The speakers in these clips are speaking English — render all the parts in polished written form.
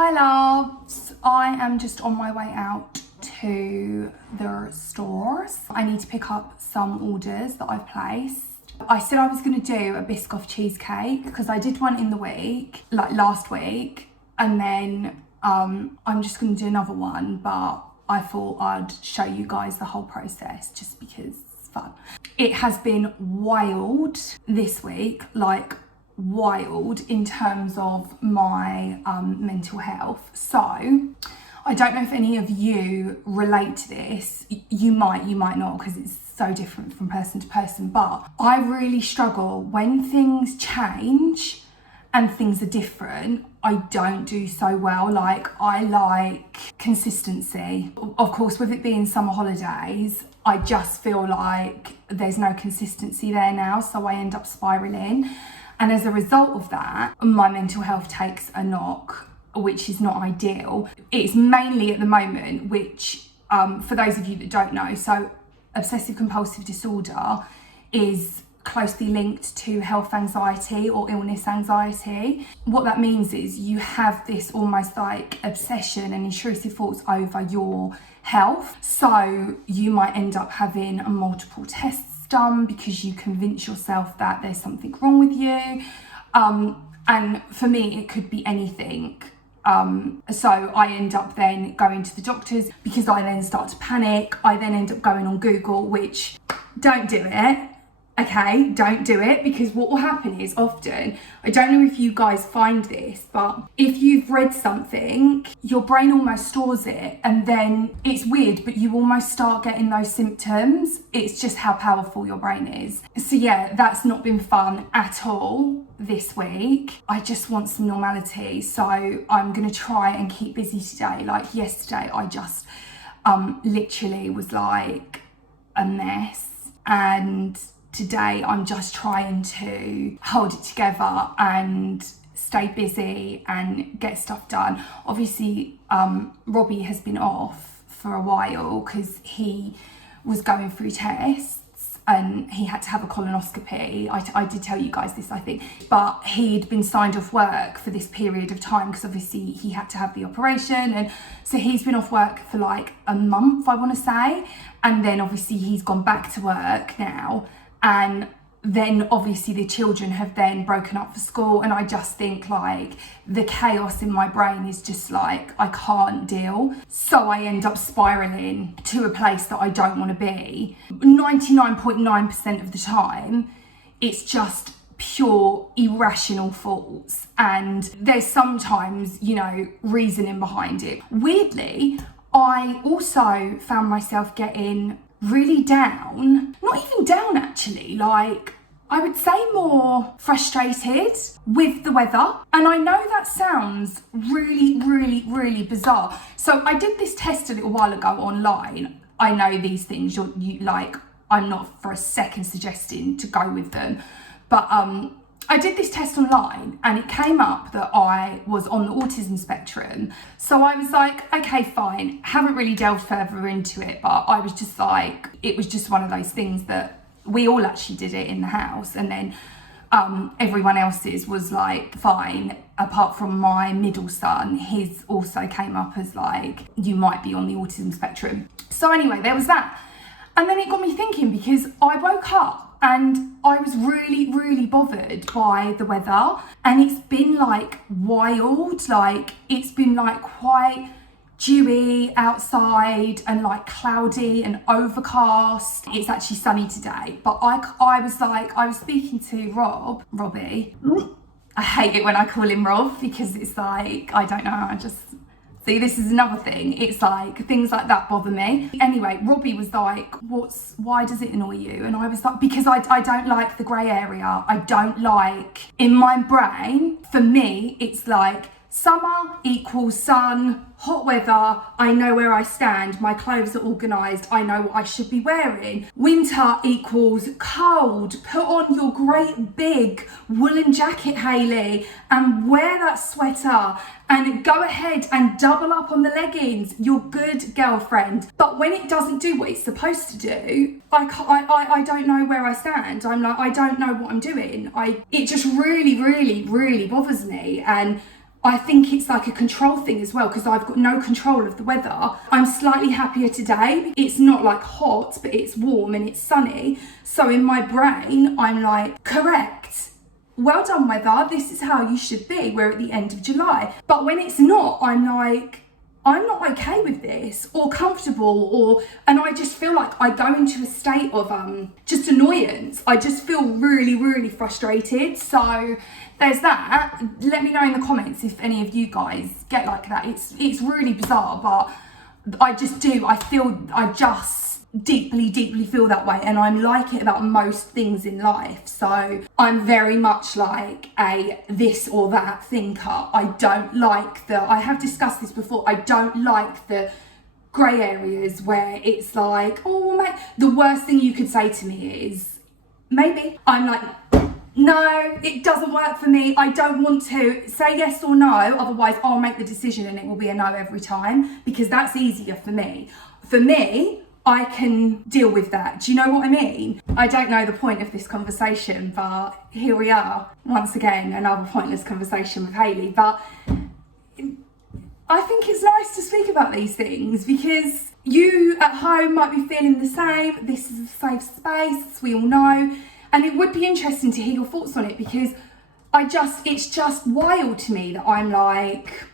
Hi loves, I am just on my way out to the stores. I need to pick up some orders that I've placed. I said I was going to do a Biscoff cheesecake because I did one in the week, like last week, and then I'm just going to do another one, but I thought I'd show you guys the whole process just because it's fun. It has been wild this week, like wild in terms of my mental health. So I don't know if any of you relate to this. You might not, because it's so different from person to person, but I really struggle when things change and things are different. I don't do so well. Like, I like consistency. Of course, with it being summer holidays, I just feel like there's no consistency there now, so I end up spiraling. And as a result of that, my mental health takes a knock, which is not ideal. It's mainly at the moment, which for those of you that don't know, so obsessive-compulsive disorder is closely linked to health anxiety or illness anxiety. What that means is you have this almost like obsession and intrusive thoughts over your health. So you might end up having multiple tests done because you convince yourself that there's something wrong with you. And for me, it could be anything. So I end up then going to the doctors because I then start to panic. I then end up going on Google, which don't do it. Okay, don't do it, because what will happen is often, I don't know if you guys find this, but if you've read something, your brain almost stores it, and then it's weird, but you almost start getting those symptoms. It's just how powerful your brain is. So yeah, that's not been fun at all this week. I just want some normality. So I'm gonna try and keep busy today. Like yesterday, I just literally was like a mess, and today I'm just trying to hold it together and stay busy and get stuff done. Obviously, Robbie has been off for a while because he was going through tests and he had to have a colonoscopy. I did tell you guys this, I think, but he'd been signed off work for this period of time because obviously he had to have the operation, and so he's been off work for like a month, I want to say, and then obviously he's gone back to work now. And then obviously the children have then broken up for school, and I just think like the chaos in my brain is just like, I can't deal. So I end up spiraling to a place that I don't want to be. 99.9% of the time, it's just pure irrational thoughts, and there's sometimes, you know, reasoning behind it. Weirdly, I also found myself getting really down, not even down actually, like I would say more frustrated with the weather. And I know that sounds really bizarre. So I did this test a little while ago online. I know these things, you like, I'm not for a second suggesting to go with them, but I did this test online and it came up that I was on the autism spectrum. So I was like, okay, fine. Haven't really delved further into it, but I was just like, it was just one of those things that we all actually did it in the house. And then everyone else's was like, fine, apart from my middle son, his also came up as like, you might be on the autism spectrum. So anyway, there was that. And then it got me thinking, because I woke up and I was really bothered by the weather, and it's been like wild. Like, it's been like quite dewy outside and like cloudy and overcast. It's actually sunny today, but I was like, I was speaking to Robbie. I hate it when I call him Rob because it's like, I don't know, I just see, this is another thing. It's like things like that bother me. Anyway, Robbie was like, why does it annoy you? And I was like, because I don't like the grey area. I don't like, in my brain, for me, it's like summer equals sun, hot weather, I know where I stand, my clothes are organised, I know what I should be wearing. Winter equals cold, put on your great big woolen jacket, Hayley, and wear that sweater, and go ahead and double up on the leggings, you're good girlfriend. But when it doesn't do what it's supposed to do, I don't know where I stand. I'm like, I don't know what I'm doing. It just really bothers me, and I think it's like a control thing as well, because I've got no control of the weather. I'm slightly happier today. It's not like hot, but it's warm and it's sunny. So in my brain, I'm like, correct. Well done, weather. This is how you should be. We're at the end of July. But when it's not, I'm like, I'm not okay with this, or comfortable, and I just feel like I go into a state of just annoyance. I just feel really, really frustrated. So there's that. Let me know in the comments if any of you guys get like that. It's really bizarre, but I just do. I just deeply, deeply feel that way, and I'm like it about most things in life. So I'm very much like a this or that thinker. I don't like I have discussed this before, I don't like the grey areas where it's like, oh, well, mate, the worst thing you could say to me is maybe. I'm like, no, it doesn't work for me. I don't want to say yes or no, otherwise I'll make the decision and it will be a no every time, because that's easier for me. For me, I can deal with that. Do you know what I mean? I don't know the point of this conversation, but here we are. Once again, another pointless conversation with Hayley. But I think it's nice to speak about these things, because you at home might be feeling the same. This is a safe space, as we all know. And it would be interesting to hear your thoughts on it, because it's just wild to me that I'm like,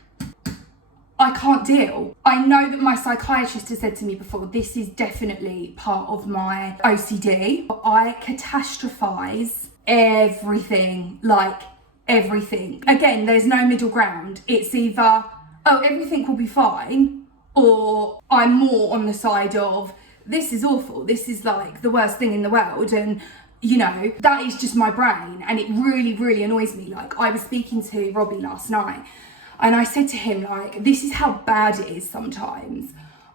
I can't deal. I know that my psychiatrist has said to me before, this is definitely part of my OCD. I catastrophize everything, like everything. Again, there's no middle ground. It's either, oh, everything will be fine, or I'm more on the side of, this is awful. This is like the worst thing in the world. And you know, that is just my brain. And it really, really annoys me. Like, I was speaking to Robbie last night, and I said to him, like, this is how bad it is sometimes.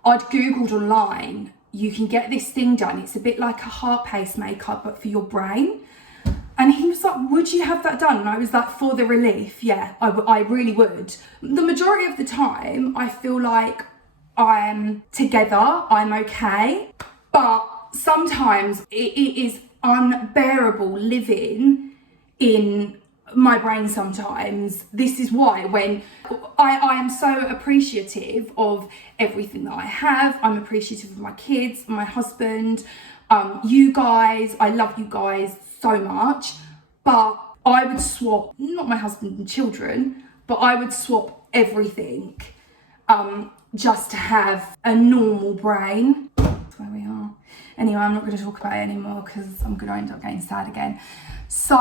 I'd Googled online, you can get this thing done. It's a bit like a heart pacemaker, but for your brain. And he was like, would you have that done? And I was like, for the relief, yeah, I really would. The majority of the time, I feel like I'm together, I'm okay. But sometimes it is unbearable living in my brain sometimes. This is why, when I am so appreciative of everything that I have. I'm appreciative of my kids, my husband, you guys. I love you guys so much, but I would swap, not my husband and children, but I would swap everything just to have a normal brain. That's where we are. Anyway, I'm not going to talk about it anymore, because I'm going to end up getting sad again. So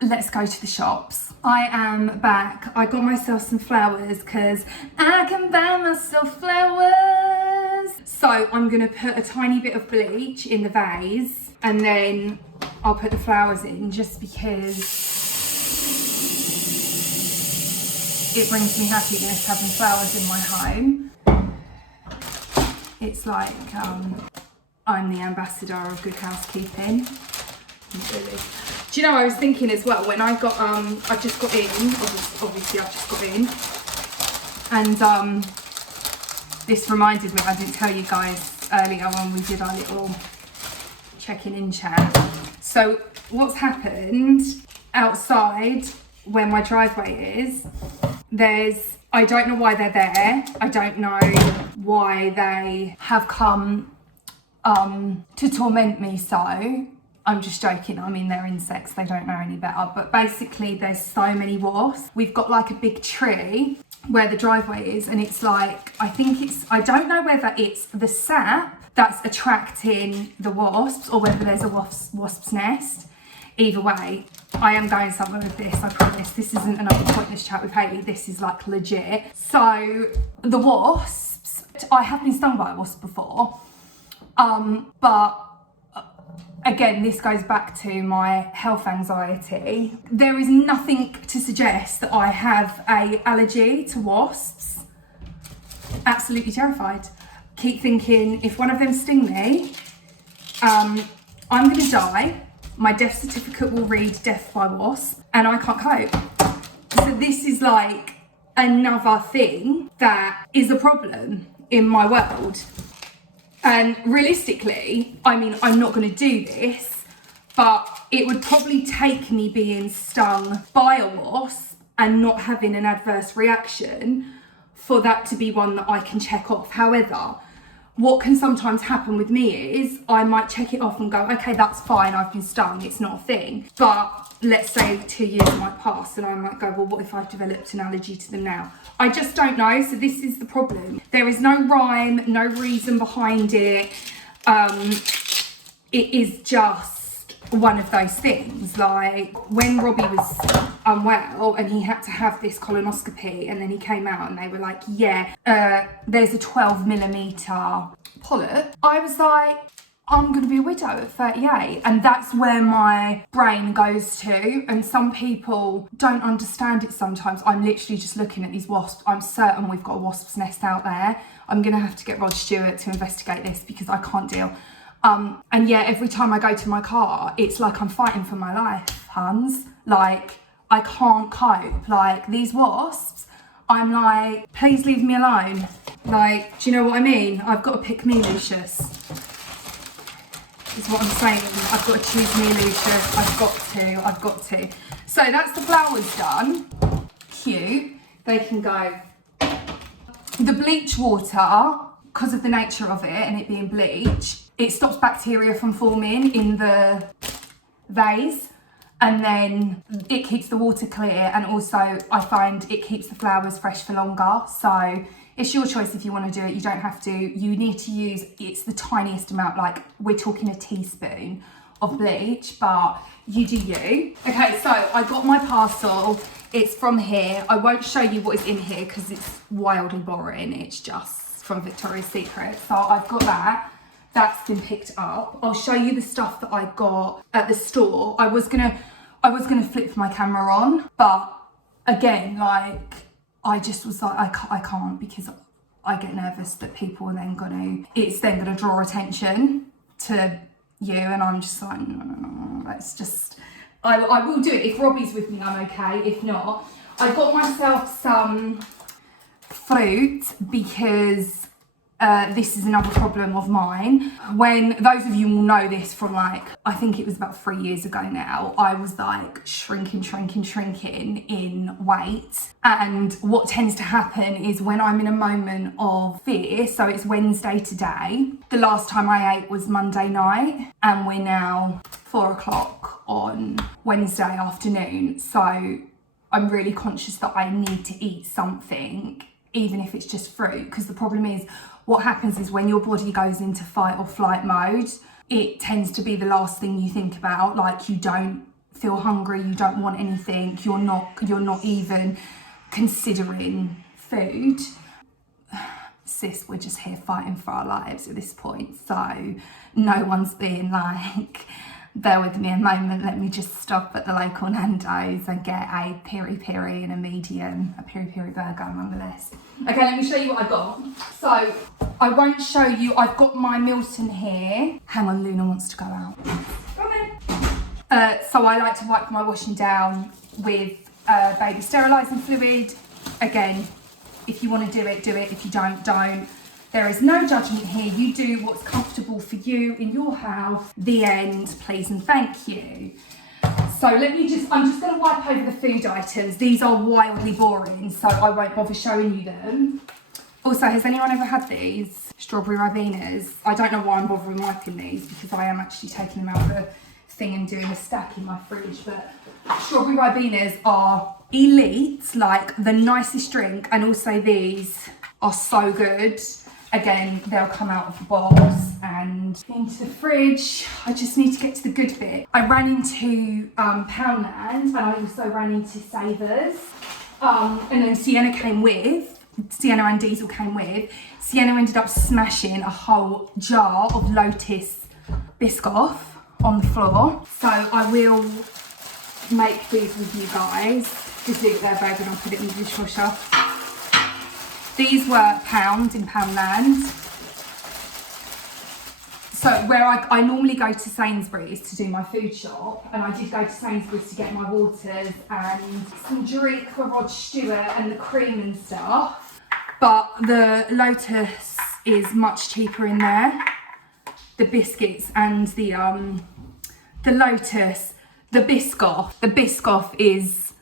let's go to the shops. I am back. I got myself some flowers, because I can buy myself flowers. So I'm going to put a tiny bit of bleach in the vase, and then I'll put the flowers in, just because it brings me happiness having flowers in my home. It's like I'm the ambassador of good housekeeping. Really. Do you know, I was thinking as well, when I got, I just got in, obviously I've just got in, and this reminded me, I didn't tell you guys earlier when we did our little checking in chat. So what's happened outside where my driveway is, I don't know why they're there. I don't know why they have come to torment me so. I'm just joking. I mean, they're insects. They don't know any better. But basically, there's so many wasps. We've got like a big tree where the driveway is, and it's like, I don't know whether it's the sap that's attracting the wasps, or whether there's a wasp's nest. Either way, I am going somewhere with this, I promise. This isn't another pointless chat with Hayley. This is like legit. So the wasps, I have been stung by a wasp before, but again, this goes back to my health anxiety. There is nothing to suggest that I have an allergy to wasps. Absolutely terrified. Keep thinking, if one of them sting me, I'm gonna die. My death certificate will read death by wasp, and I can't cope. So this is like another thing that is a problem in my world. And realistically, I mean, I'm not going to do this, but it would probably take me being stung by a wasp and not having an adverse reaction for that to be one that I can check off. However, what can sometimes happen with me is I might check it off and go, okay, that's fine, I've been stung, it's not a thing. But let's say 2 years might pass and I might go, well, what if I've developed an allergy to them now? I just don't know, so this is the problem. There is no rhyme, no reason behind it. It is just one of those things. Like when Robbie was unwell and he had to have this colonoscopy, and then he came out and they were like, yeah, there's a 12mm polyp. I was like, I'm gonna be a widow at 38. And that's where my brain goes to. And some people don't understand it sometimes. I'm literally just looking at these wasps. I'm certain we've got a wasp's nest out there. I'm gonna have to get Rod Stewart to investigate this because I can't deal. And yeah, every time I go to my car, it's like I'm fighting for my life, Hans. Like, I can't cope. Like, these wasps, I'm like, please leave me alone. Like, do you know what I mean? I've got to pick me, Lucius. Is what I'm saying. I've got to choose me, Lucius. I've got to. So that's the flowers done. Cute. They can go. The bleach water, because of the nature of it and it being bleach, it stops bacteria from forming in the vase, and then it keeps the water clear, and also I find it keeps the flowers fresh for longer. So it's your choice if you want to do it. You don't have to. You need to use, it's the tiniest amount, like we're talking a teaspoon of bleach, but you do you. Okay, so I got my parcel. It's from here. I won't show you what is in here because it's wildly boring. It's just from Victoria's Secret. So I've got that. That's been picked up. I'll show you the stuff that I got at the store. I was gonna flip my camera on, but again, like, I just was like, I can't, because I get nervous that people are then it's then gonna draw attention to you, and I'm just like, no, let's just, I will do it. If Robbie's with me, I'm okay. If not, I got myself some fruit because this is another problem of mine. When those of you will know this from, like, I think it was about 3 years ago now, I was like shrinking in weight. And what tends to happen is when I'm in a moment of fear, so it's Wednesday today, the last time I ate was Monday night, and we're now 4 o'clock on Wednesday afternoon. So I'm really conscious that I need to eat something, even if it's just fruit, because the problem is, what happens is when your body goes into fight or flight mode, it tends to be the last thing you think about. Like, you don't feel hungry, you don't want anything, you're not even considering food. Sis, we're just here fighting for our lives at this point, so no one's being like, bear with me a moment, let me just stop at the local Nando's and get a peri-peri and a medium, a peri-peri burger nonetheless. Okay, let me show you what I got. So, I won't show you, I've got my Milton here. Hang on, Luna wants to go out. Okay. So I like to wipe my washing down with baby sterilising fluid. Again, if you want to do it, do it. If you don't, don't. There is no judgment here. You do what's comfortable for you in your house. The end, please and thank you. So I'm just going to wipe over the food items. These are wildly boring, so I won't bother showing you them. Also, has anyone ever had these? Strawberry Ribenas. I don't know why I'm bothering wiping these, because I am actually taking them out of the thing and doing a stack in my fridge, but Strawberry Ribenas are elite, like the nicest drink, and also these are so good. Again, they'll come out of the box and into the fridge. I just need to get to the good bit. I ran into Poundland, and I also ran into Savers. And then Sienna and Diesel came with. Sienna ended up smashing a whole jar of Lotus Biscoff on the floor. So I will make these with you guys. Just leave it there, babe, and I'll put it in the dishwasher. These were £1 in Poundland. So where I normally go to Sainsbury's to do my food shop, and I did go to Sainsbury's to get my waters and some drink for Rod Stewart and the cream and stuff. But the Lotus is much cheaper in there. The biscuits and the Lotus, the Biscoff is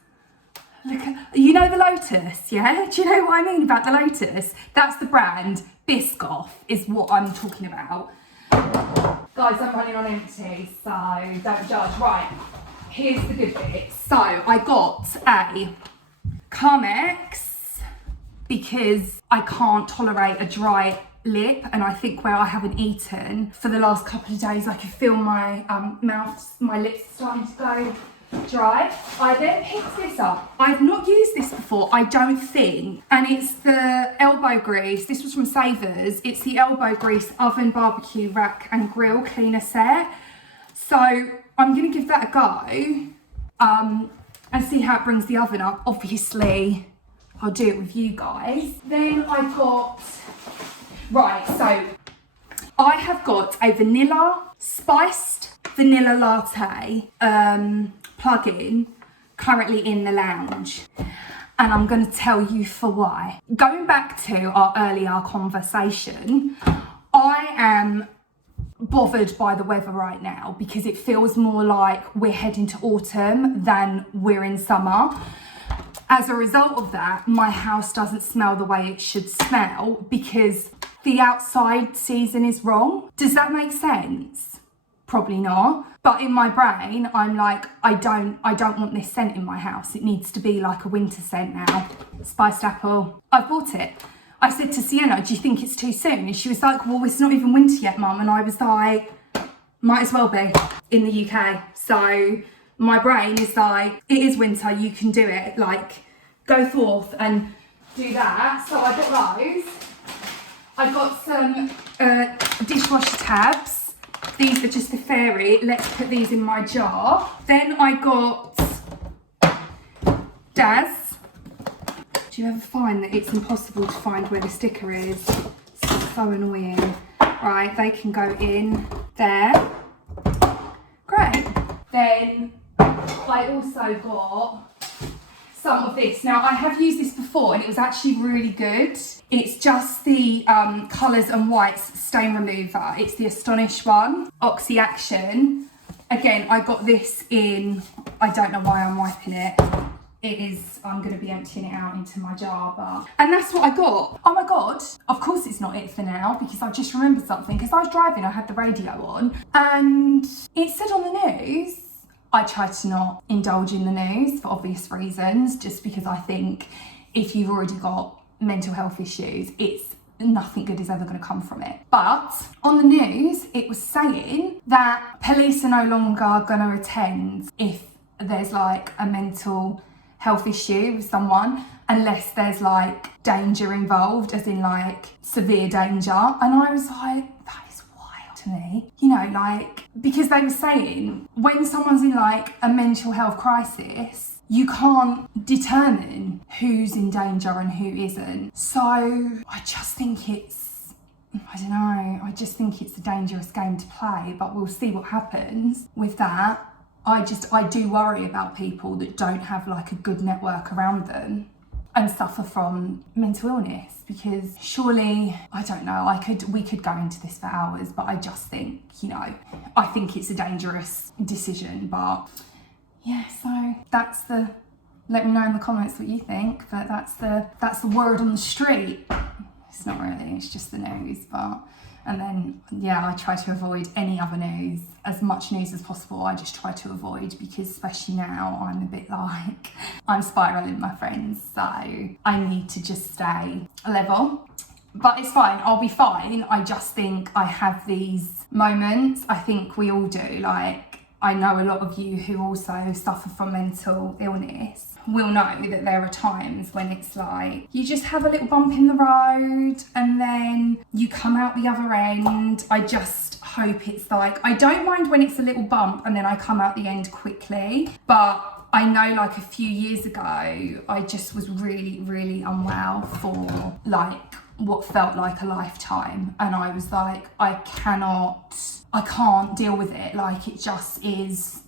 Look at, you know the Lotus, yeah? Do you know what I mean about the Lotus? That's the brand. Biscoff is what I'm talking about. Guys, I'm running on empty, so don't judge. Right, here's the good bit. So I got a Carmex because I can't tolerate a dry lip, and I think where I haven't eaten for the last couple of days, I can feel my mouth, my lips starting to go dry. I then picked this up. I've not used this before, I don't think, and it's the elbow grease. This was from Savers. It's the elbow grease oven barbecue rack and grill cleaner set. So I'm gonna give that a go and see how it brings the oven up. Obviously, I'll do it with you guys. Then I got, right, so I have got a vanilla, spiced vanilla latte plug-in currently in the lounge. And I'm going to tell you for why. Going back to our earlier conversation, I am bothered by the weather right now because it feels more like we're heading to autumn than we're in summer. As a result of that, my house doesn't smell the way it should smell because the outside season is wrong. Does that make sense? Probably not. But in my brain, I'm like, I don't want this scent in my house. It needs to be like a winter scent now. Spiced apple. I bought it. I said to Sienna, do you think it's too soon? And she was like, well, it's not even winter yet, Mum. And I was like, might as well be in the UK. So my brain is like, it is winter, you can do it. Like, go forth and do that. So I got those. I got some dishwasher tabs. These are just a fairy. Let's put these in my jar. Then I got Daz. Do you ever find that it's impossible to find where the sticker is? It's so annoying. Right, they can go in there. Great. Then I also got some of this. Now, I have used this before and it was actually really good. It's just the colours and whites stain remover. It's the Astonish one, Oxy Action. Again, I got this in, I don't know why I'm wiping it. It is, I'm going to be emptying it out into my jar, but... And that's what I got. Oh my God, of course it's not it for now because I just remembered something. Because I was driving, I had the radio on and it said on the news, I try to not indulge in the news for obvious reasons, just because I think if you've already got mental health issues, it's nothing good is ever going to come from it. But on the news, it was saying that police are no longer going to attend if there's like a mental health issue with someone, unless there's like danger involved, as in like severe danger. And I was like, that is wild to me. You know, like, because they were saying when someone's in like a mental health crisis, you can't determine who's in danger and who isn't. So I just think it's, I don't know, I just think it's a dangerous game to play, but we'll see what happens with that. I do worry about people that don't have like a good network around them and suffer from mental illness, because surely, I don't know, we could go into this for hours, but I just think, you know, I think it's a dangerous decision. But yeah, so that's the, let me know in the comments what you think, but that's the word on the street. It's not really, it's just the news, but, and then, yeah, I try to avoid any other news, as much news as possible. I just try to avoid, because especially now, I'm a bit like, I'm spiraling, my friends, so I need to just stay level. But it's fine, I'll be fine. I just think I have these moments, I think we all do, like, I know a lot of you who also suffer from mental illness will know that there are times when it's like, you just have a little bump in the road and then you come out the other end. I just hope it's like, I don't mind when it's a little bump and then I come out the end quickly, but I know like a few years ago, I just was really, really unwell for like what felt like a lifetime. And I was like, I can't deal with it. Like, it just is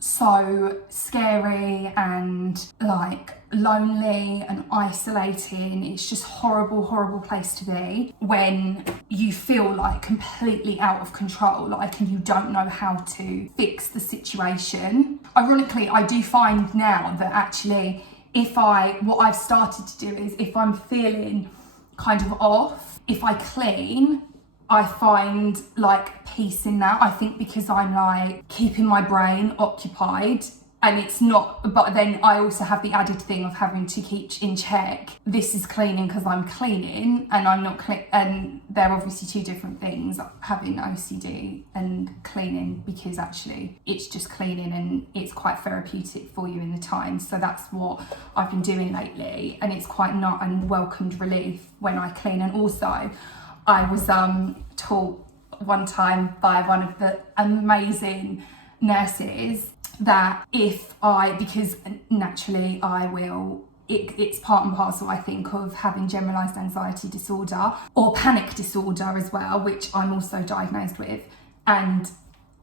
so scary and like lonely and isolating. It's just horrible, horrible place to be when you feel like completely out of control, like, and you don't know how to fix the situation. Ironically, I do find now that actually what I've started to do is if I'm feeling kind of off, if I clean, I find like peace in that. I think because I'm like keeping my brain occupied, and it's not, but then I also have the added thing of having to keep in check, this is cleaning because I'm cleaning and I'm not and they're obviously two different things, having OCD and cleaning, because actually it's just cleaning and it's quite therapeutic for you in the time. So that's what I've been doing lately, and it's quite not a welcomed relief when I clean. And also I was taught one time by one of the amazing nurses that because naturally I will, it's part and parcel, I think, of having generalised anxiety disorder or panic disorder as well, which I'm also diagnosed with. And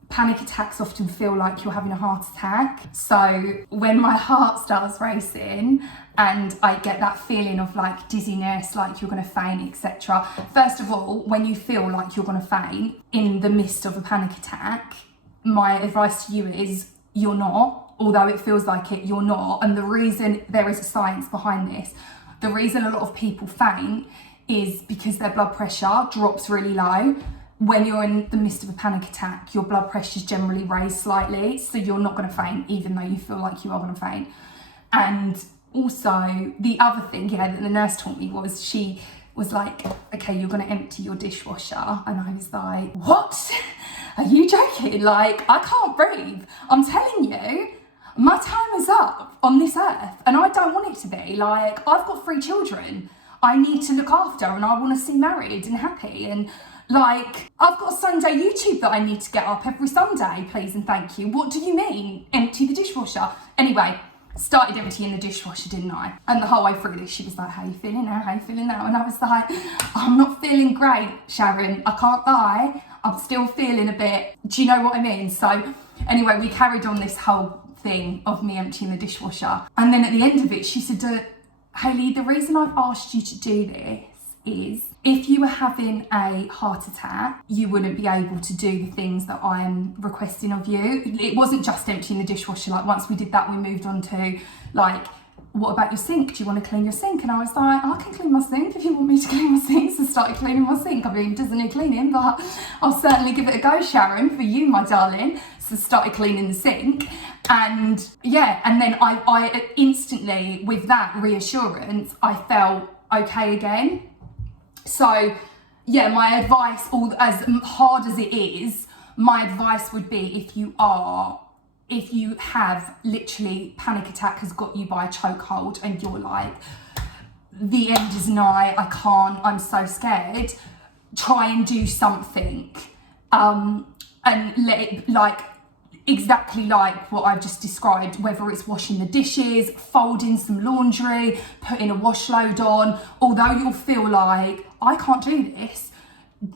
panic attacks often feel like you're having a heart attack. So when my heart starts racing and I get that feeling of like dizziness, like you're going to faint, etc. First of all, when you feel like you're going to faint in the midst of a panic attack, my advice to you is you're not. Although it feels like it, you're not. And the reason, there is a science behind this, the reason a lot of people faint is because their blood pressure drops really low. When you're in the midst of a panic attack, your blood pressure is generally raised slightly, so you're not going to faint, even though you feel like you are going to faint. And also, the other thing, that the nurse taught me was, she was like, okay, you're going to empty your dishwasher. And I was like, what? Are you joking? Like, I can't breathe. I'm telling you, my time is up on this earth, and I don't want it to be. Like, I've got 3 children I need to look after, and I want to see married and happy, and like, I've got Sunday YouTube that I need to get up every Sunday, please and thank you. What do you mean, empty the dishwasher? Anyway, started emptying the dishwasher, didn't I? And the whole way through this, she was like, how you feeling now? How you feeling now? And I was like, I'm not feeling great, Sharon. I can't lie. I'm still feeling a bit, do you know what I mean? So anyway, we carried on this whole thing of me emptying the dishwasher. And then at the end of it, she said, Hayley, the reason I've asked you to do this is if you were having a heart attack, you wouldn't be able to do the things that I'm requesting of you. It wasn't just emptying the dishwasher. Like, once we did that, we moved on to like, what about your sink? Do you want to clean your sink? And I was like, I can clean my sink if you want me to clean my sink. So I started cleaning my sink. I mean, it doesn't need cleaning, but I'll certainly give it a go, Sharon, for you, my darling. So started cleaning the sink. And yeah, and then I instantly, with that reassurance, I felt okay again. So yeah, my advice, all as hard as it is, my advice would be, if you have literally panic attack has got you by a chokehold and you're like, the end is nigh, I can't, I'm so scared, try and do something, and let it, like, exactly like what I've just described, whether it's washing the dishes, folding some laundry, putting a wash load on. Although you'll feel like, I can't do this,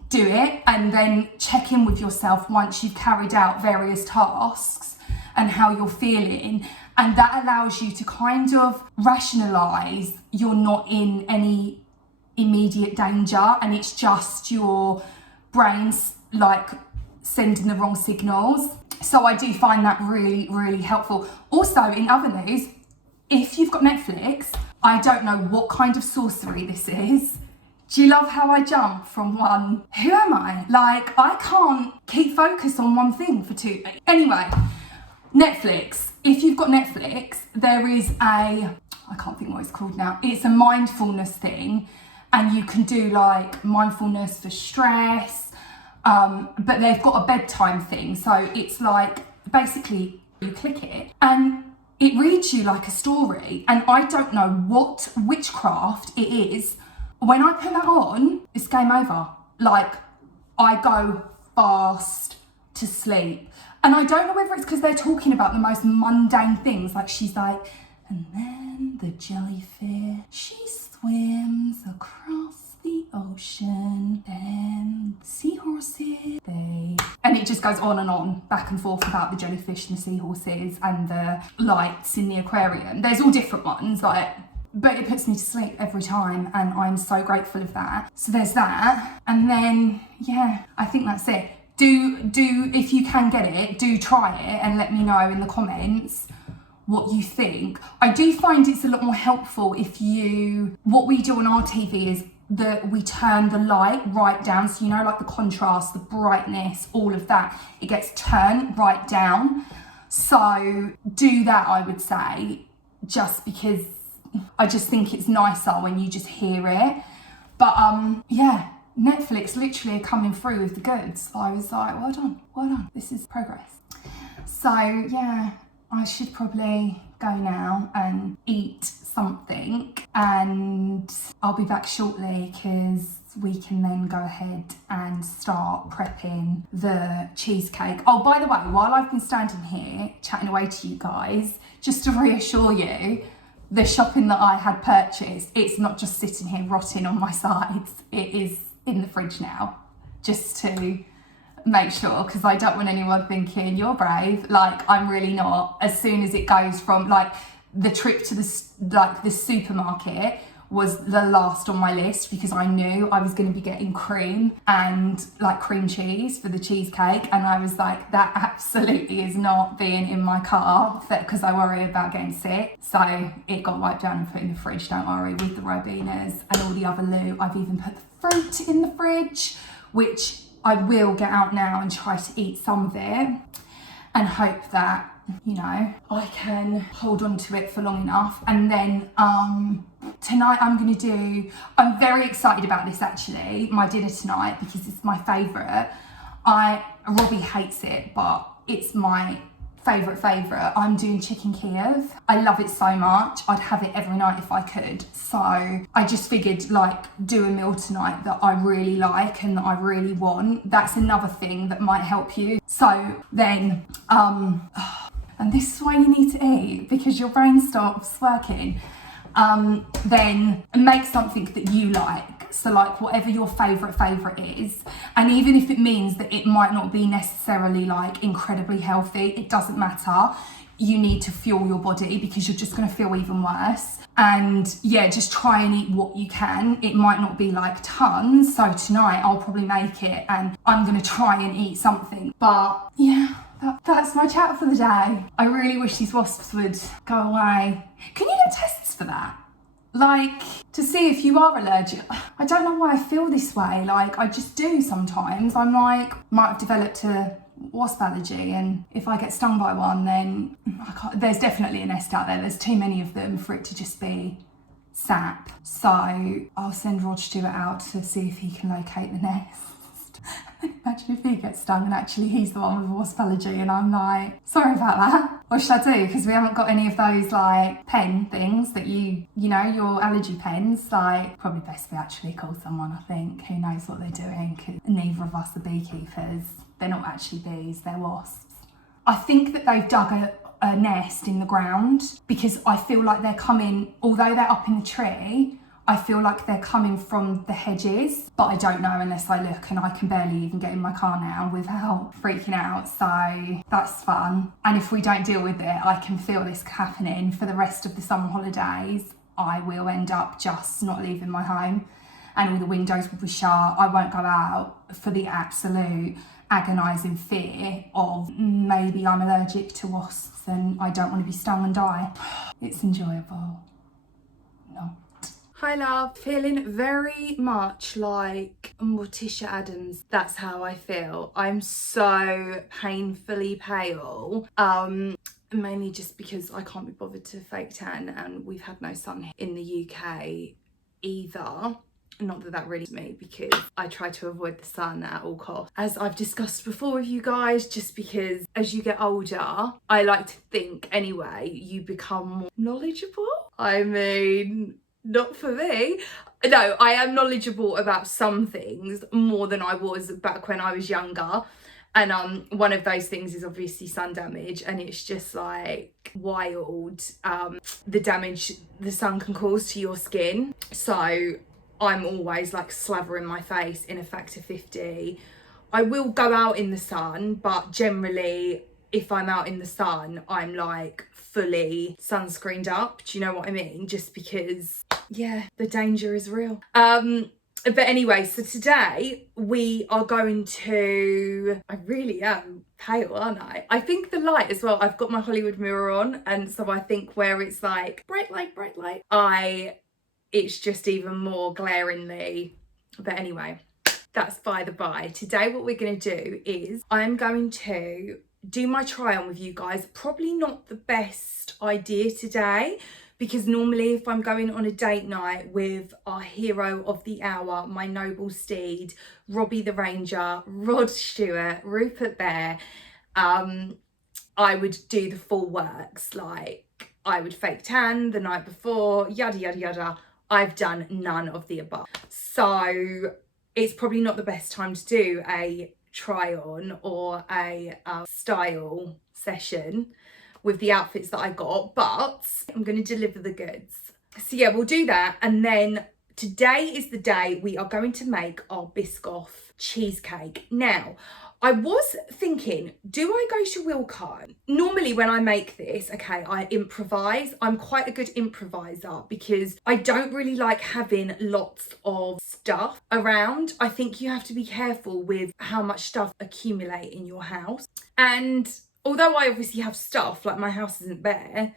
do it, and then check in with yourself once you've carried out various tasks and how you're feeling. And that allows you to kind of rationalise you're not in any immediate danger, and it's just your brain's like sending the wrong signals. So I do find that really, really helpful. Also, in other news, if you've got Netflix, I don't know what kind of sorcery this is. Do you love how I jump from one? Who am I? Like, I can't keep focus on one thing for 2. Anyway, Netflix. If you've got Netflix, there is I can't think what it's called now. It's a mindfulness thing, and you can do like mindfulness for stress. But they've got a bedtime thing, so it's like, basically you click it and it reads you like a story, and I don't know what witchcraft it is. When I put that on, it's game over. Like, I go fast to sleep, and I don't know whether it's because they're talking about the most mundane things, like she's like, and then the jellyfish, she swims across the ocean, and seahorses, and it just goes on, back and forth about the jellyfish and the seahorses and the lights in the aquarium. There's all different ones, like, but it puts me to sleep every time, and I'm so grateful of that. So there's that, and then yeah, I think that's it. Do if you can get it, do try it and let me know in the comments what you think. I do find it's a lot more helpful if what we do on our TV is that we turn the light right down. So, you know, like the contrast, the brightness, all of that, it gets turned right down. So do that, I would say, just because I just think it's nicer when you just hear it. But yeah, Netflix literally are coming through with the goods. I was like, well done, this is progress. So yeah, I should probably go now and eat something, and I'll be back shortly because we can then go ahead and start prepping the cheesecake. Oh, by the way, while I've been standing here chatting away to you guys, just to reassure you, the shopping that I had purchased, it's not just sitting here rotting on my sides, it is in the fridge now, just to make sure, because I don't want anyone thinking you're brave. Like, I'm really not. As soon as it goes from, like, the trip to the supermarket was the last on my list, because I knew I was going to be getting cream and like cream cheese for the cheesecake, and I was like, that absolutely is not being in my car because I worry about getting sick. So it got wiped down and put in the fridge, don't worry, with the Ribenas and all the other loot. I've even put the fruit in the fridge, which I will get out now and try to eat some of it and hope that, you know, I can hold on to it for long enough. And then tonight I'm very excited about this actually, my dinner tonight, because it's my favourite. Robbie hates it, but it's my favourite. I'm doing chicken Kiev. I love it so much. I'd have it every night if I could. So I just figured, like, do a meal tonight that I really like and that I really want. That's another thing that might help you. So then, and this is why you need to eat, because your brain stops working. Then make something that you like. So like whatever your favourite is. And even if it means that it might not be necessarily like incredibly healthy, it doesn't matter. You need to fuel your body, because you're just going to feel even worse. And yeah, just try and eat what you can. It might not be like tons. So tonight I'll probably make it and I'm going to try and eat something. But yeah, that's my chat for the day. I really wish these wasps would go away. Can you get tests for that? Like, to see if you are allergic. I don't know why I feel this way. Like, I just do sometimes. I'm like, might have developed a wasp allergy, and if I get stung by one, then there's definitely a nest out there. There's too many of them for it to just be sap. So I'll send Rog Stewart out to see if he can locate the nest. Imagine if he gets stung and actually he's the one with a wasp allergy, and I'm like, sorry about that. What should I do? Because we haven't got any of those like pen things that you know, your allergy pens. Like, probably best we actually call someone, I think, who knows what they're doing, because neither of us are beekeepers. They're not actually bees, they're wasps. I think that they've dug a nest in the ground, because I feel like they're coming, although they're up in the tree, I feel like they're coming from the hedges, but I don't know unless I look, and I can barely even get in my car now without freaking out. So that's fun. And if we don't deal with it, I can feel this happening for the rest of the summer holidays. I will end up just not leaving my home, and all the windows will be shut. I won't go out for the absolute agonising fear of maybe I'm allergic to wasps and I don't want to be stung and die. It's enjoyable. No. Hi love, feeling very much like Morticia Adams. That's how I feel. I'm so painfully pale. Mainly just because I can't be bothered to fake tan, and we've had no sun in the UK either. Not that that really me, because I try to avoid the sun at all costs, as I've discussed before with you guys, just because as you get older, I like to think anyway, you become more knowledgeable. I mean, not for me. No, I am knowledgeable about some things more than I was back when I was younger. And one of those things is obviously sun damage, and it's just like wild, the damage the sun can cause to your skin. So I'm always like slavering my face in a factor 50. I will go out in the sun, but generally if I'm out in the sun, I'm like fully sunscreened up. Do you know what I mean? Just because, yeah, the danger is real. But anyway, so today we are going to, I really am pale, aren't I? I think the light as well, I've got my Hollywood mirror on, and so I think where it's like bright light, it's just even more glaringly. But anyway, that's by the by. Today what we're going to do is I'm going to do my try on with you guys. Probably not the best idea today, because normally if I'm going on a date night with our hero of the hour, my noble steed, Robbie the Ranger, Rod Stewart, Rupert Bear, I would do the full works. Like, I would fake tan the night before, yada, yada, yada. I've done none of the above. So it's probably not the best time to do a try on or a style session with the outfits that I got, but I'm going to deliver the goods. So yeah, we'll do that. And then today is the day we are going to make our Biscoff cheesecake. Now, I was thinking, do I go to Wilko? Normally when I make this, okay, I improvise. I'm quite a good improviser because I don't really like having lots of stuff around. I think you have to be careful with how much stuff accumulate in your house. And although I obviously have stuff, like my house isn't bare,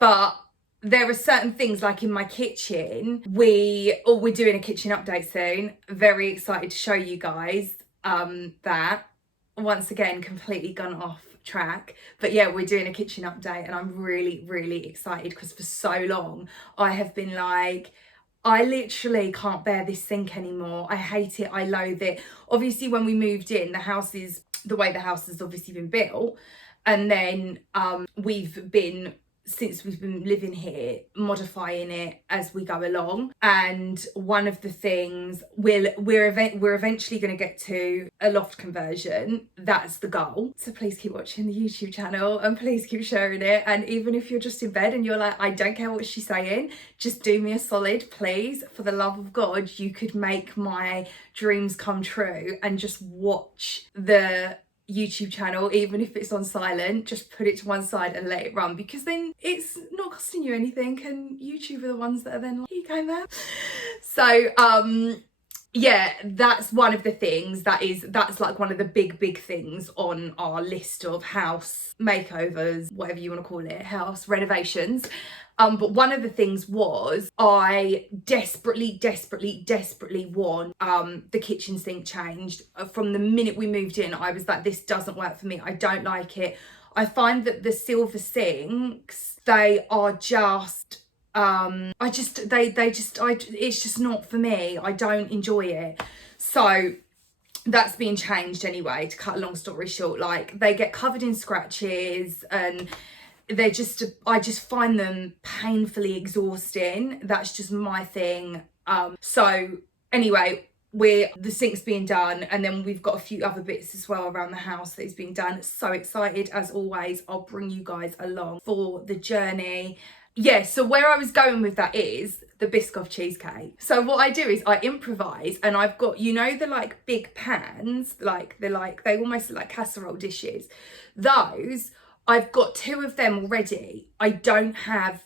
but there are certain things like in my kitchen, we're doing a kitchen update soon. Very excited to show you guys that. Once again, completely gone off track, but yeah, we're doing a kitchen update and I'm really, really excited because for so long I have been like, I literally can't bear this sink anymore. I hate it, I loathe it. Obviously when we moved in, the way the house has obviously been built, and then since we've been living here, modifying it as we go along. And one of the things we're eventually going to get to a loft conversion. That's the goal. So please keep watching the YouTube channel and please keep sharing it. And even if you're just in bed and you're like, I don't care what she's saying, just do me a solid, please. For the love of God, you could make my dreams come true and just watch the YouTube channel, even if it's on silent. Just put it to one side and let it run, because then it's not costing you anything and YouTube are the ones that are then like, here you go, man. So yeah, that's one of the things that's like one of the big things on our list of house makeovers, whatever you want to call it, house renovations. But one of the things was I desperately want the kitchen sink changed. From the minute we moved in, I was like, this doesn't work for me. I don't like it. I find that the silver sinks, they are just, it's just not for me. I don't enjoy it. So that's being changed anyway, to cut a long story short. Like, they get covered in scratches and I just find them painfully exhausting. That's just my thing. So anyway, the sink's being done, and then we've got a few other bits as well around the house that is being done. So excited. As always, I'll bring you guys along for the journey. Yeah, so where I was going with that is the Biscoff cheesecake. So what I do is I improvise, and I've got, you know, the like big pans, like they almost look like casserole dishes. Those, I've got 2 of them already. I don't have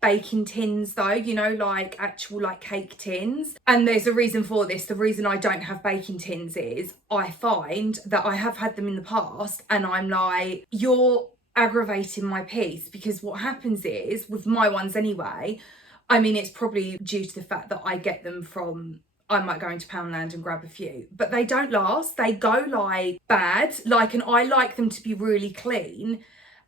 baking tins though, you know, like actual like cake tins. And there's a reason for this. The reason I don't have baking tins is I find that I have had them in the past and I'm like, you're aggravating my piece, because what happens is with my ones anyway, I mean, it's probably due to the fact that I get them from, I might go into Poundland and grab a few, but they don't last. They go like bad, like, and I like them to be really clean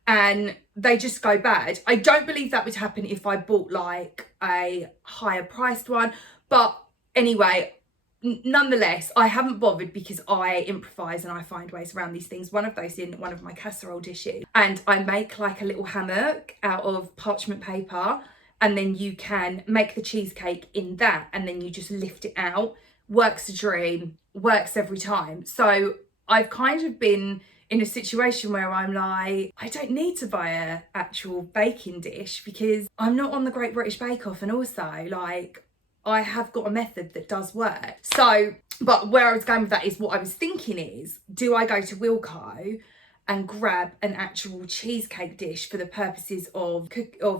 and they just go bad. I don't believe that would happen if I bought like a higher priced one. But anyway, nonetheless, I haven't bothered because I improvise and I find ways around these things. One of those in one of my casserole dishes, and I make like a little hammock out of parchment paper, and then you can make the cheesecake in that and then you just lift it out. Works a dream, works every time. So I've kind of been in a situation where I'm like, I don't need to buy a actual baking dish because I'm not on the Great British Bake Off, and also like I have got a method that does work. So, but where I was going with that is, what I was thinking is, do I go to Wilko and grab an actual cheesecake dish for the purposes of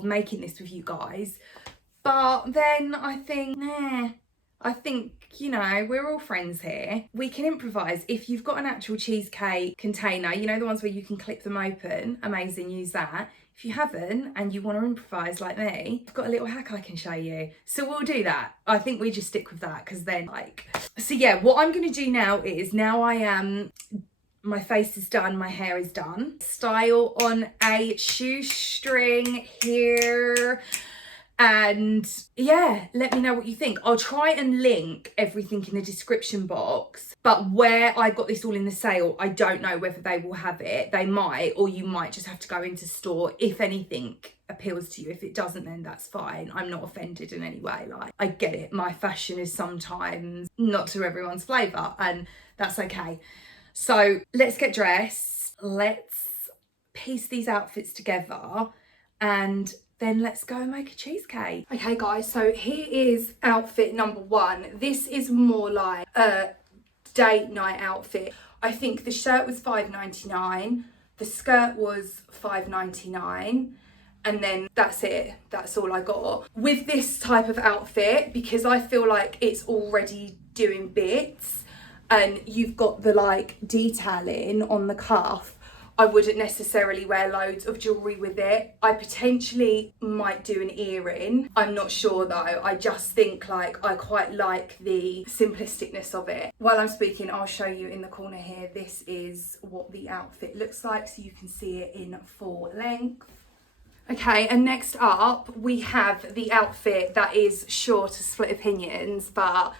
making this with you guys? But then I think, nah, I think, you know, we're all friends here. We can improvise. If you've got an actual cheesecake container, you know, the ones where you can clip them open, amazing, use that. If you haven't and you want to improvise like me, I've got a little hack I can show you. So we'll do that. I think we just stick with that because then so yeah, what I'm going to do now is, my face is done, my hair is done. Style on a shoestring here. And yeah, let me know what you think. I'll try and link everything in the description box, but where I got this all in the sale, I don't know whether they will have it. They might, or you might just have to go into store if anything appeals to you. If it doesn't, then that's fine. I'm not offended in any way. Like, I get it. My fashion is sometimes not to everyone's flavour, and that's okay. So let's get dressed. Let's piece these outfits together, and then let's go and make a cheesecake. Okay guys, so here is outfit number one. This is more like a date night outfit. I think the shirt was $5.99, the skirt was $5.99, and then that's it. That's all I got. With this type of outfit, because I feel like it's already doing bits and you've got the like detailing on the cuff, I wouldn't necessarily wear loads of jewellery with it. I potentially might do an earring. I'm not sure though. I just think like I quite like the simplisticness of it. While I'm speaking, I'll show you in the corner here. This is what the outfit looks like, so you can see it in full length. Okay, and next up we have the outfit that is sure to split opinions, but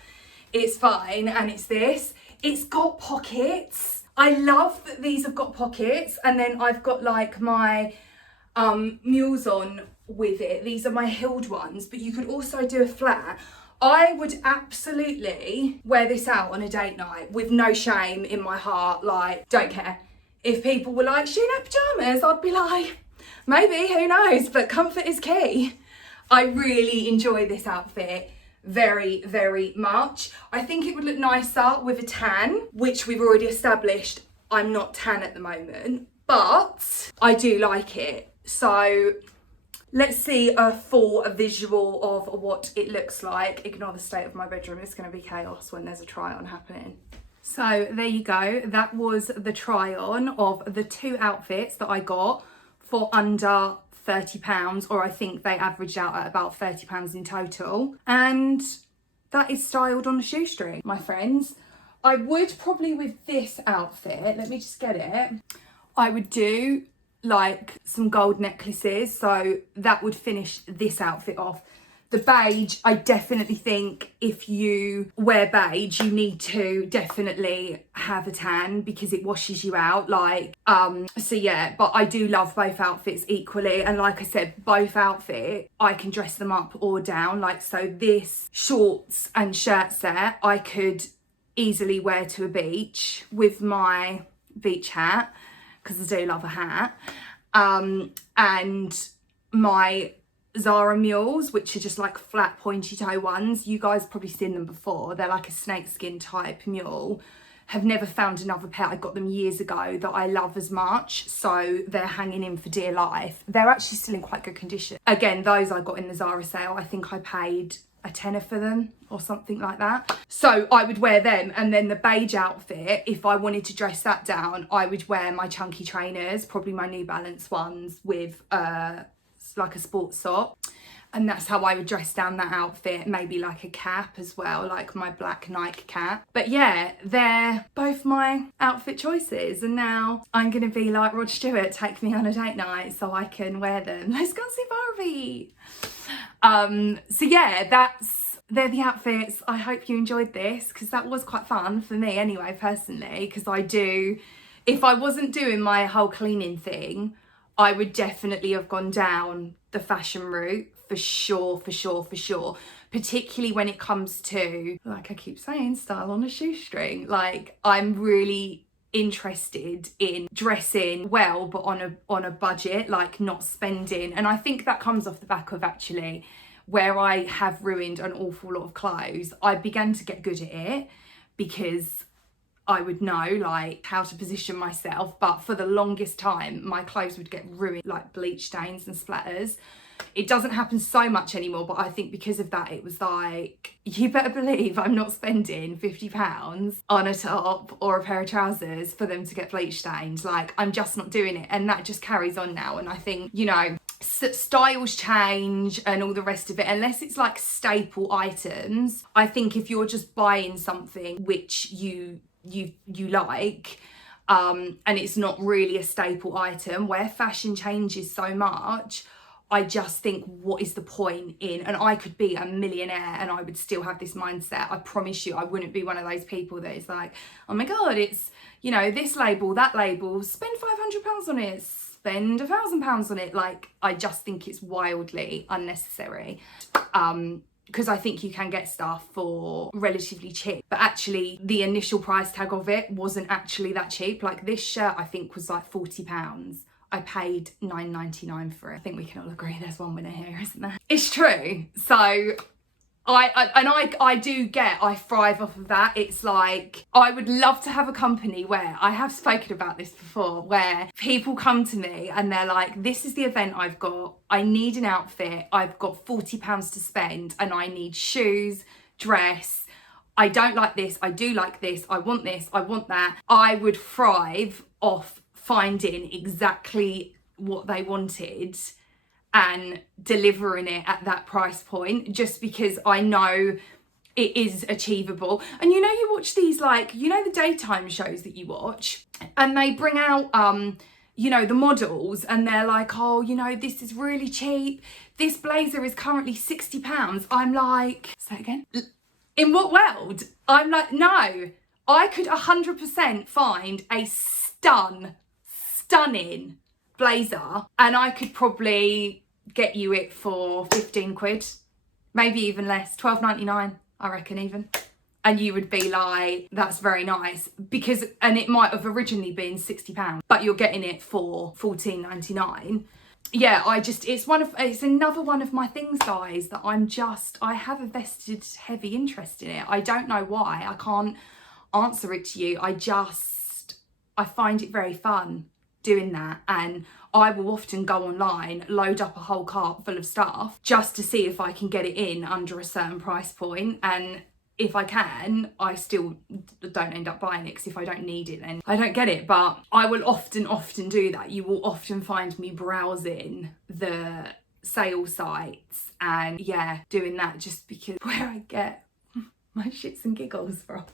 it's fine, and it's this. It's got pockets. I love that these have got pockets, and then I've got like my mules on with it. These are my heeled ones, but you could also do a flat. I would absolutely wear this out on a date night with no shame in my heart. Like, don't care. If people were like, Sheena pajamas, I'd be like, maybe, who knows? But comfort is key. I really enjoy this outfit very, very much. I think it would look nicer with a tan, which we've already established I'm not tan at the moment, but I do like it. So let's see a full visual of what it looks like. Ignore the state of my bedroom. It's going to be chaos when there's a try on happening. So there you go. That was the try on of the two outfits that I got for under £30, or I think they averaged out at about £30 in total, and that is styled on a shoestring, my friends. I would probably, with this outfit, let me just get it, I would do like some gold necklaces, so that would finish this outfit off. The beige, I definitely think if you wear beige, you need to definitely have a tan because it washes you out. Like, so yeah, but I do love both outfits equally. And like I said, both outfits, I can dress them up or down. Like, so this shorts and shirt set, I could easily wear to a beach with my beach hat, because I do love a hat. And my Zara mules, which are just like flat pointy toe ones. You guys probably seen them before. They're like a snakeskin type mule. Have never found another pair. I got them years ago that I love as much, so they're hanging in for dear life. They're actually still in quite good condition. Again, those I got in the Zara sale. I think I paid a tenner for them or something like that. So I would wear them, and then the beige outfit, if I wanted to dress that down, I would wear my chunky trainers, probably my New Balance ones with like a sports sock, and that's how I would dress down that outfit. Maybe like a cap as well, like my black Nike cap. But yeah, they're both my outfit choices, and now I'm gonna be like Rod Stewart, take me on a date night so I can wear them. Let's go see Barbie. So yeah, they're the outfits. I hope you enjoyed this, because that was quite fun for me anyway, personally, because if I wasn't doing my whole cleaning thing, I would definitely have gone down the fashion route for sure, particularly when it comes to, like I keep saying, style on a shoestring. Like, I'm really interested in dressing well, but on a budget, like not spending. And I think that comes off the back of actually where I have ruined an awful lot of clothes. I began to get good at it because I would know like how to position myself, but for the longest time my clothes would get ruined, like bleach stains and splatters. It doesn't happen so much anymore, but I think because of that, it was like, you better believe I'm not spending £50 on a top or a pair of trousers for them to get bleach stained. Like, I'm just not doing it. And that just carries on now. And I think, you know, styles change and all the rest of it, unless it's like staple items. I think if you're just buying something which you like, and it's not really a staple item, where fashion changes so much, I just think, what is the point in, and I could be a millionaire and I would still have this mindset. I promise you, I wouldn't be one of those people that is like, oh my God, it's, you know, this label, that label, spend £500 on it, spend £1,000 on it. Like, I just think it's wildly unnecessary. Because I think you can get stuff for relatively cheap, but actually the initial price tag of it wasn't actually that cheap. Like, this shirt I think was like £40. I paid $9.99 for it. I think we can all agree there's one winner here, isn't there? It's true. So I do get, I thrive off of that. It's like, I would love to have a company where, I have spoken about this before, where people come to me and they're like, this is the event I've got, I need an outfit, I've got £40 to spend, and I need shoes, dress, I don't like this, I do like this, I want this, I want that. I would thrive off finding exactly what they wanted and delivering it at that price point, just because I know it is achievable. And you know, you watch these, like, you know, the daytime shows that you watch, and they bring out you know, the models, and they're like, oh, you know, this is really cheap, this blazer is currently £60. I'm like, say it again, in what world? I'm like, no, I could 100% find a stunning blazer, and I could probably get you it for 15 quid, maybe even less, £12.99, I reckon, even. And you would be like, that's very nice, because, and it might have originally been £60, but you're getting it for £14.99. Yeah, it's another one of my things, guys, that I have a vested heavy interest in it. I don't know why, I can't answer it to you. I find it very fun doing that, and I will often go online, load up a whole cart full of stuff just to see if I can get it in under a certain price point, and if I can, I still don't end up buying it, because if I don't need it, then I don't get it. But I will often do that. You will often find me browsing the sale sites and, yeah, doing that, just because where I get my shits and giggles from.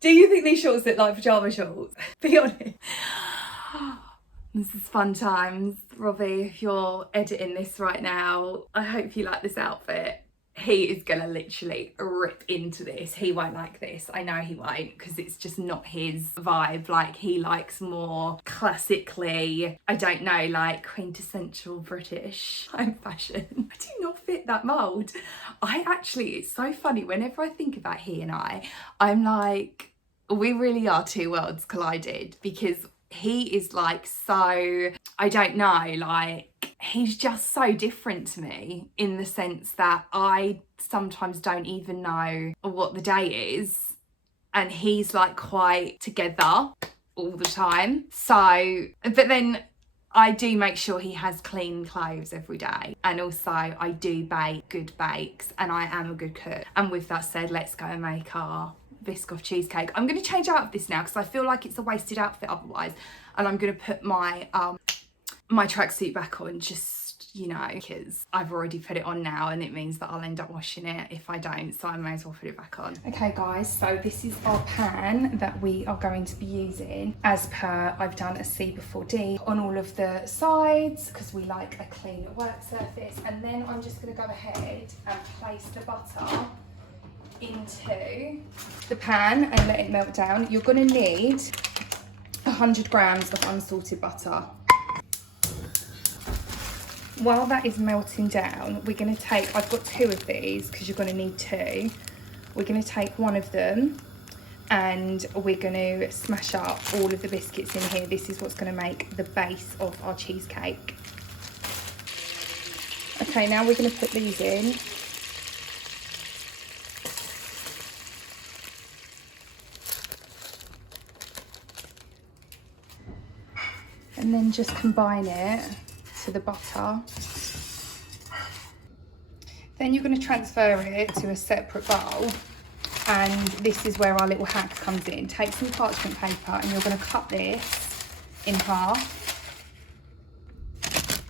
Do you think these shorts look like pyjama shorts? Be honest. This is fun times. Robbie, if you're editing this right now, I hope you like this outfit. He is gonna literally rip into this. He won't like this. I know he won't, because it's just not his vibe. Like, he likes more classically, I don't know, like quintessential British home fashion. I do not fit that mould. It's so funny, whenever I think about he and I'm like, we really are two worlds collided, because he is like, so, I don't know, like, he's just so different to me, in the sense that I sometimes don't even know what the day is, and he's like quite together all the time. So, but then I do make sure he has clean clothes every day, and also I do bake good bakes, and I am a good cook. And with that said, let's go and make our Biscoff cheesecake. I'm going to change out of this now, because I feel like it's a wasted outfit otherwise, and I'm going to put my my tracksuit back on, just, you know, because I've already put it on now, and it means that I'll end up washing it if I don't, so I may as well put it back on. Okay guys, so this is our pan that we are going to be using. As per, I've done a C before D on all of the sides, because we like a clean work surface. And then I'm just going to go ahead and place the butter into the pan and let it melt down. You're going to need 100 grams of unsalted butter. While that is melting down, we're going to take, I've got 2 of these, because you're going to need 2. We're going to take one of them, and we're going to smash up all of the biscuits in here. This is what's going to make the base of our cheesecake. Okay, now we're going to put these in. And then just combine it to the butter. Then you're going to transfer it to a separate bowl, and this is where our little hack comes in. Take some parchment paper and you're going to cut this in half.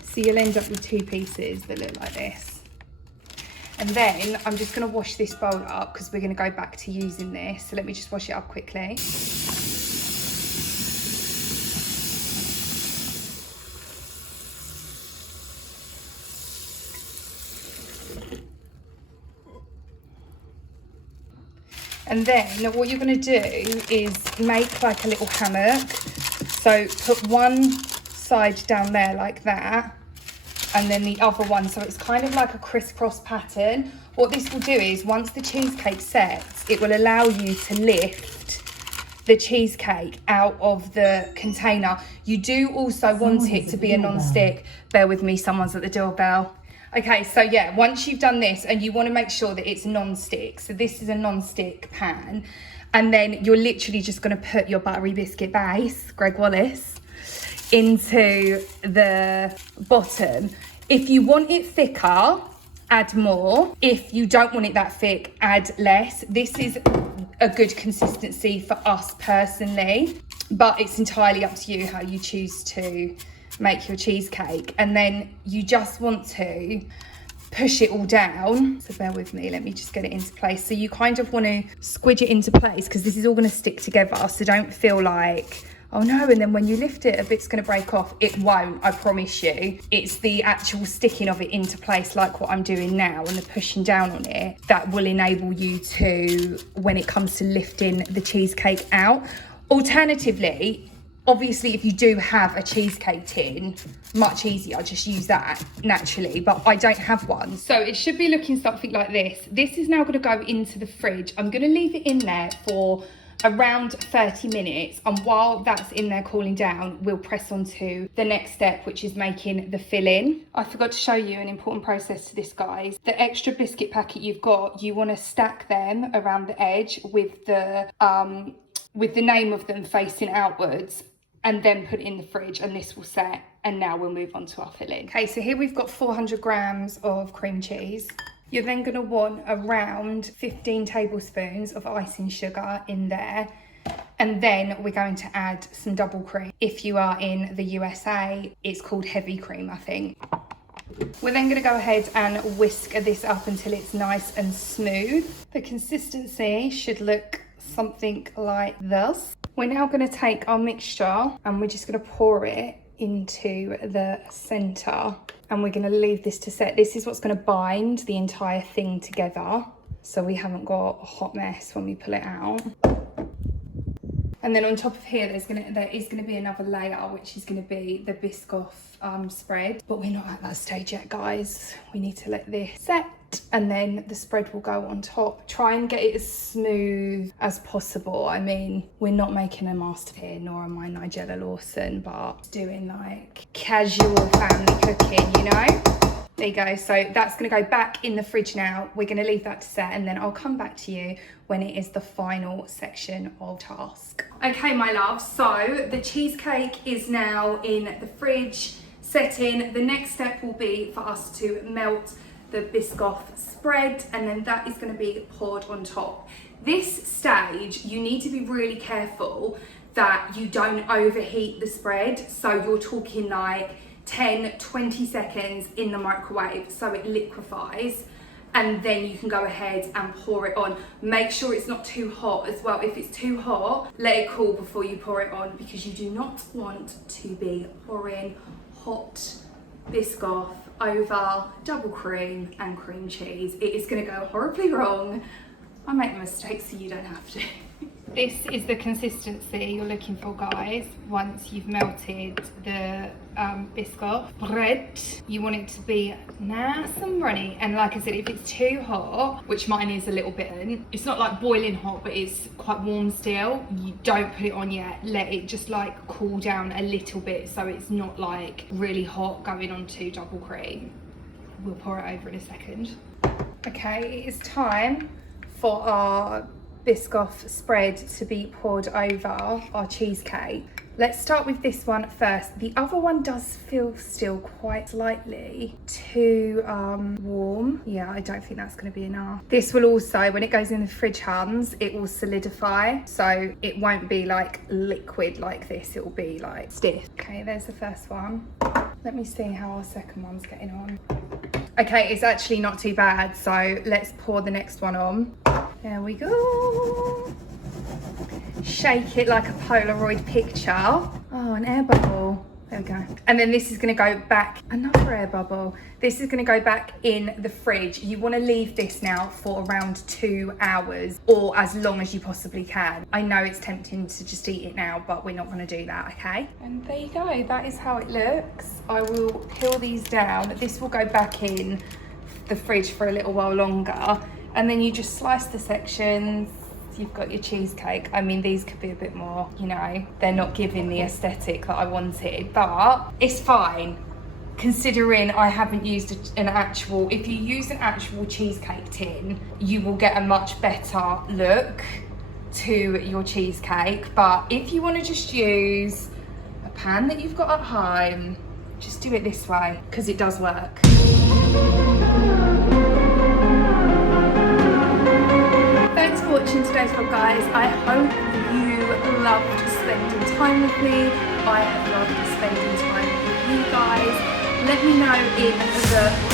So you'll end up with 2 pieces that look like this. And then I'm just going to wash this bowl up because we're going to go back to using this. So let me just wash it up quickly. And then what you're going to do is make like a little hammock. So put one side down there like that, and then the other one, so it's kind of like a crisscross pattern. What this will do is once the cheesecake sets, it will allow you to lift the cheesecake out of the container. You do also want it to be a non-stick. Bear with me, someone's at the doorbell. Okay, so yeah, once you've done this, and you want to make sure that it's non-stick. So this is a non-stick pan. And then you're literally just going to put your buttery biscuit base, Greg Wallace, into the bottom. If you want it thicker, add more. If you don't want it that thick, add less. This is a good consistency for us personally, but it's entirely up to you how you choose to make your cheesecake. And then you just want to push it all down. So bear with me, let me just get it into place. So you kind of want to squidge it into place because this is all going to stick together. So don't feel like, oh no, and then when you lift it, a bit's going to break off. It won't, I promise you. It's the actual sticking of it into place, like what I'm doing now, and the pushing down on it, that will enable you to, when it comes to lifting the cheesecake out. Alternatively, obviously, if you do have a cheesecake tin, much easier, just use that naturally, but I don't have one. So it should be looking something like this. This is now gonna go into the fridge. I'm gonna leave it in there for around 30 minutes. And while that's in there cooling down, we'll press on to the next step, which is making the filling. I forgot to show you an important process to this, guys. The extra biscuit packet you've got, you wanna stack them around the edge with the name of them facing outwards, and then put it in the fridge, and this will set. And now we'll move on to our filling. Okay, so here we've got 400 grams of cream cheese. You're then gonna want around 15 tablespoons of icing sugar in there. And then we're going to add some double cream. If you are in the USA, it's called heavy cream, I think. We're then gonna go ahead and whisk this up until it's nice and smooth. The consistency should look something like this. We're now going to take our mixture and we're just going to pour it into the centre, and we're going to leave this to set. This is what's going to bind the entire thing together, so we haven't got a hot mess when we pull it out. And then on top of here, there is going to be another layer, which is going to be the Biscoff spread. But we're not at that stage yet, guys. We need to let this set, and then the spread will go on top. Try and get it as smooth as possible. I mean, we're not making a masterpiece here, nor am I Nigella Lawson, but doing like casual family cooking, you know? There you go. So that's going to go back in the fridge now. We're going to leave that to set, and then I'll come back to you when it is the final section of task. Okay, my love, so the cheesecake is now in the fridge, setting. The next step will be for us to melt the Biscoff spread, and then that is going to be poured on top. This stage, you need to be really careful that you don't overheat the spread. So you're talking like 10-20 seconds in the microwave so it liquefies, and then you can go ahead and pour it on. Make sure it's not too hot as well. If it's too hot, let it cool before you pour it on, because you do not want to be pouring hot Biscoff over double cream and cream cheese. It is going to go horribly wrong. I make mistakes so you don't have to. This is the consistency you're looking for, guys. Once you've melted the Biscoff bread, you want it to be nice and runny. And like I said, if it's too hot, which mine is a little bit, it's not like boiling hot, but it's quite warm still, you don't put it on yet. Let it just like cool down a little bit so it's not like really hot going on to double cream. We'll pour it over in a second. Okay, it is time for our Biscoff spread to be poured over our cheesecake. Let's start with this one first. The other one does feel still quite slightly too warm. Yeah, I don't think that's going to be enough. This will also, when it goes in the fridge, Hans, it will solidify. So it won't be like liquid like this. It will be like stiff. Okay, there's the first one. Let me see how our second one's getting on. Okay, it's actually not too bad. So let's pour the next one on. There we go. Shake it like a Polaroid picture. Oh, an air bubble. There we go. And then this is going to go back, another air bubble. This is going to go back in the fridge. You want to leave this now for around 2 hours, or as long as you possibly can. I know it's tempting to just eat it now, but we're not going to do that, okay? And there you go. That is how it looks. I will peel these down. This will go back in the fridge for a little while longer. And then you just slice the sections. You've got your cheesecake. I mean, these could be a bit more, you know, they're not giving the aesthetic that I wanted, but it's fine considering I haven't used an actual, if you use an actual cheesecake tin, you will get a much better look to your cheesecake. But if you want to just use a pan that you've got at home, just do it this way because it does work. Thanks for watching today's vlog, guys. I hope you loved spending time with me. I have loved spending time with you guys. Let me know in the